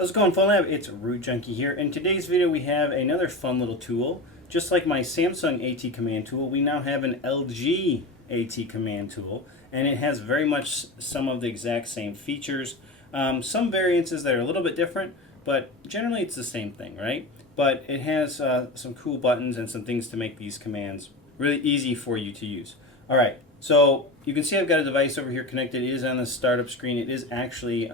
How's it going, Phonlab? It's Root Junkie here. In today's video, we have another fun little tool. Just like my Samsung AT Command Tool, we now have an LG AT Command Tool, and it has very much some of the exact same features. Some variances that are a little bit different, but generally it's the same thing, right? But it has some cool buttons and some things to make these commands really easy for you to use. All right, so you can see I've got a device over here connected. It is on the startup screen. It is actually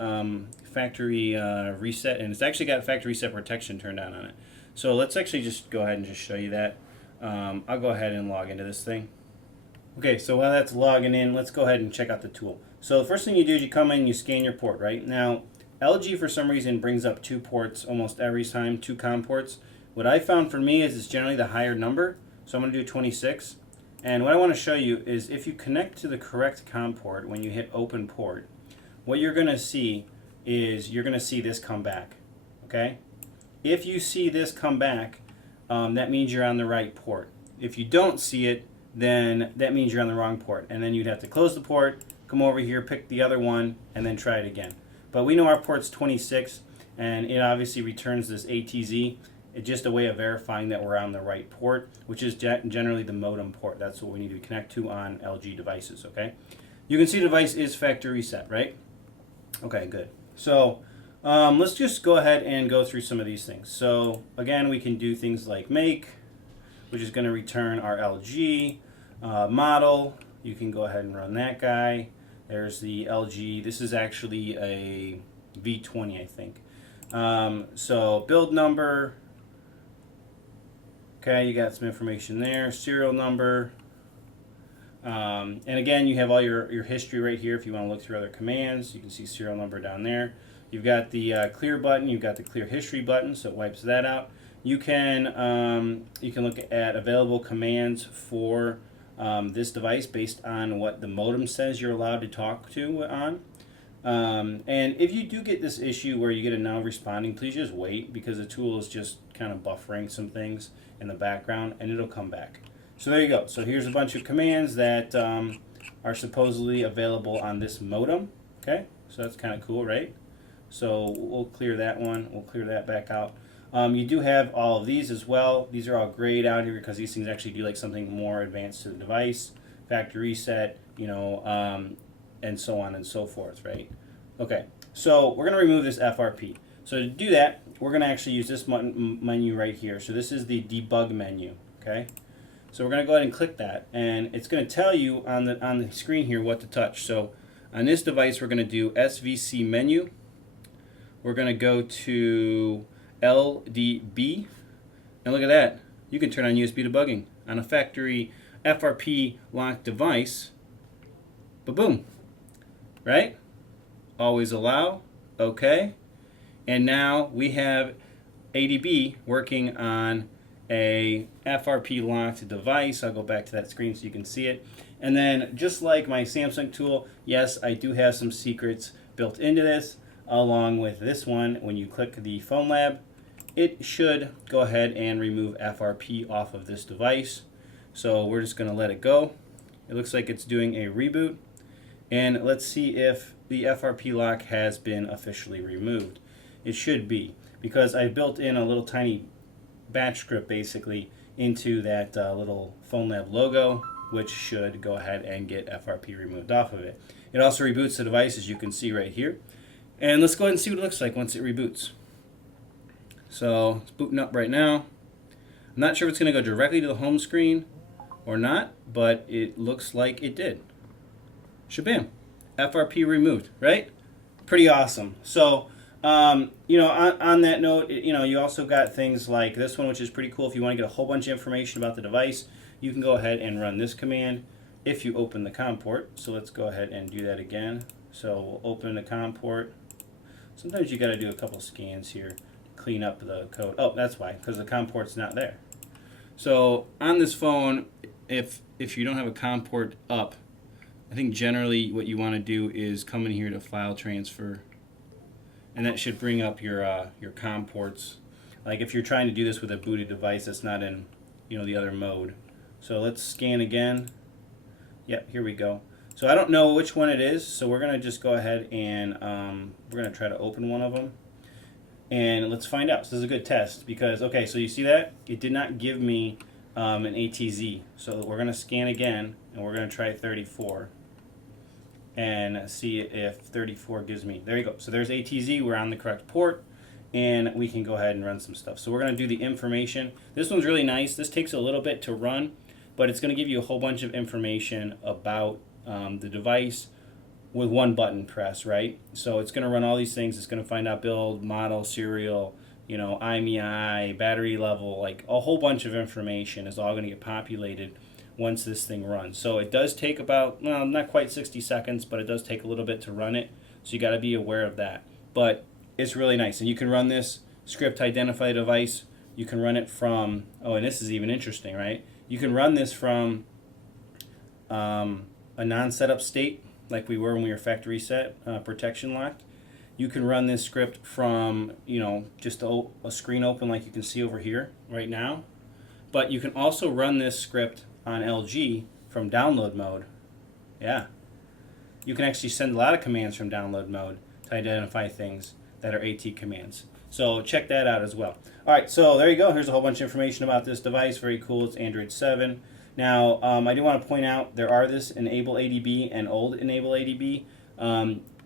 factory reset, and it's actually got factory reset protection turned on it. So let's actually just go ahead and just show you that. I'll go ahead and log into this thing. Okay, so while that's logging in, let's go ahead and check out the tool. So the first thing you do is you come in, you scan your port, right? Now, LG for some reason brings up 2 ports almost every time, 2 COM ports. What I found for me is it's generally the higher number, so I'm going to do 26. And what I want to show you is if you connect to the correct COM port when you hit open port, what you're going to see is you're going to see this come back, okay? If you see this come back, that means you're on the right port. If you don't see it, then that means you're on the wrong port. And then you'd have to close the port, come over here, pick the other one, and then try it again. But we know our port's 26, and it obviously returns this ATZ. It's just a way of verifying that we're on the right port, which is generally the modem port. That's what we need to connect to on LG devices, okay? You can see the device is factory reset, right? Okay, good. So let's just go ahead and go through some of these things. So again, we can do things like make, which is going to return our LG model. You can go ahead and run that guy. There's the LG. This is actually a V20, I think. So build number. Okay, you got some information there. Serial number. And again, you have all your history right here. If you want to look through other commands, you can see serial number down there. You've got the clear button. You've got the clear history button, so it wipes that out. You can look at available commands for this device based on what the modem says you're allowed to talk to on. And if you do get this issue where you get a now responding, please just wait, because the tool is just kind of buffering some things in the background, and it'll come back. So there you go. So here's a bunch of commands that are supposedly available on this modem. Okay, so that's kind of cool, right? So we'll clear that one. We'll clear that back out. You do have all of these as well. These are all grayed out here because these things actually do like something more advanced to the device, factory reset, you know, and so on and so forth, right? Okay, so we're going to remove this FRP. So to do that, we're going to actually use this menu right here. So this is the debug menu, okay? So we're going to go ahead and click that, and it's going to tell you on the screen here what to touch. So on this device, we're going to do SVC menu. We're going to go to LDB, and look at that. You can turn on USB debugging on a factory FRP locked device. Ba-boom, right? Always allow, okay. And now we have ADB working on a FRP locked device. I'll go back to that screen so you can see it. And then just like my Samsung tool, yes, I do have some secrets built into this, along with this one. When you click the Phonlab, it should go ahead and remove FRP off of this device. So we're just going to let it go. It looks like it's doing a reboot. And let's see if the FRP lock has been officially removed. It should be, because I built in a little tiny batch script basically into that little Phonlab logo, which should go ahead and get FRP removed off of it. It also reboots the device, as you can see right here. And let's go ahead and see what it looks like once it reboots. So it's booting up right now. I'm not sure if it's going to go directly to the home screen or not, but it looks like it did. Shabam. FRP removed, right? Pretty awesome. So, you know, on that note, you know, you also got things like this one, which is pretty cool. If you want to get a whole bunch of information about the device, you can go ahead and run this command if you open the COM port. So let's go ahead and do that again. So we'll open the COM port. Sometimes you got to do a couple scans here to clean up the code. Oh, that's why, because the COM port's not there. So on this phone, if you don't have a COM port up, I think generally what you want to do is come in here to file transfer, and that should bring up your COM ports. Like if you're trying to do this with a booted device that's not in, you know, the other mode. So let's scan again. Yep, here we go. So I don't know which one it is, so we're going to just go ahead and we're going to try to open one of them. And let's find out. So this is a good test because, okay, so you see that? It did not give me an ATZ. So we're going to scan again, and we're going to try 34 and see if 34 gives me. There you go. So there's ATZ. We're on the correct port, and we can go ahead and run some stuff. So we're going to do the information. This one's really nice. This takes a little bit to run, but it's going to give you a whole bunch of information about the device with one button press, right? So it's going to run all these things. It's going to find out build, model, serial, you know, IMEI, battery level, like a whole bunch of information is all going to get populated once this thing runs. So it does take about, well, not quite 60 seconds, but it does take a little bit to run it. So you got to be aware of that. But it's really nice. And you can run this script to identify the device. You can run it from, oh, and this is even interesting, right? You can run this from a non-setup state, like we were when we were factory set, protection locked. You can run this script from, you know, just a screen open like you can see over here right now. But you can also run this script on LG from download mode. Yeah. You can actually send a lot of commands from download mode to identify things that are AT commands. So check that out as well. All right, so there you go. Here's a whole bunch of information about this device. Very cool. It's Android 7. Now, I do want to point out there are this Enable ADB and Old Enable ADB.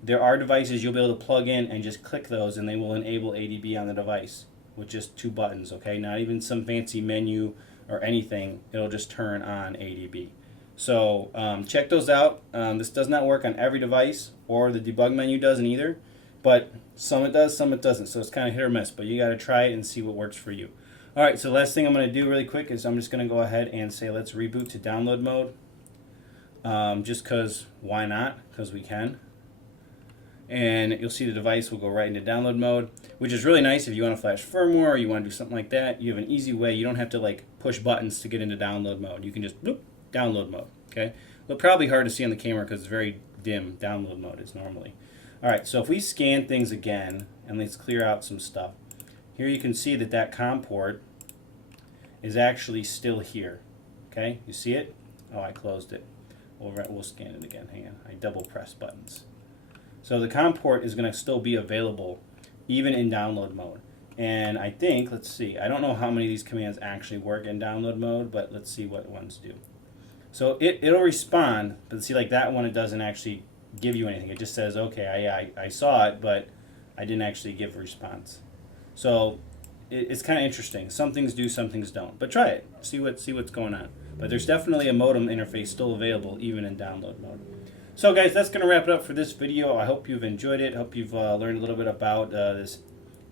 There are devices you'll be able to plug in and just click those, and they will enable ADB on the device with just 2 buttons, okay? Not even some fancy menu or anything. It'll just turn on ADB. So check those out. This does not work on every device, or the debug menu doesn't either. But some it does, some it doesn't. So it's kind of hit or miss, but you got to try it and see what works for you. All right, so last thing I'm going to do really quick is I'm just going to go ahead and say let's reboot to download mode. Just because, why not? Because we can. And you'll see the device will go right into download mode, which is really nice if you want to flash firmware or you want to do something like that. You have an easy way. You don't have to like push buttons to get into download mode. You can just bloop, download mode. Okay, but probably hard to see on the camera because it's very dim. Download mode is normally. All right, so if we scan things again and let's clear out some stuff. Here you can see that that COM port is actually still here. Okay, you see it? Oh, I closed it. We'll scan it again. Hang on, I double press buttons. So the COM port is going to still be available even in download mode. And I think, let's see, I don't know how many of these commands actually work in download mode, but let's see what ones do. So it'll respond, but see, like that one, it doesn't actually give you anything. It just says, okay, I saw it, but I didn't actually give a response. So it's kind of interesting. Some things do, some things don't. But try it. See what's going on. But there's definitely a modem interface still available even in download mode. So guys, that's going to wrap it up for this video. I hope you've enjoyed it. Hope you've learned a little bit about this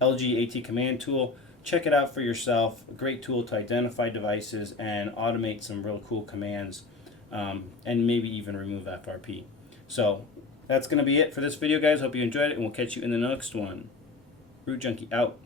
LG AT Command Tool. Check it out for yourself. A great tool to identify devices and automate some real cool commands, and maybe even remove FRP. So that's going to be it for this video, guys. Hope you enjoyed it, and we'll catch you in the next one. Root Junkie out.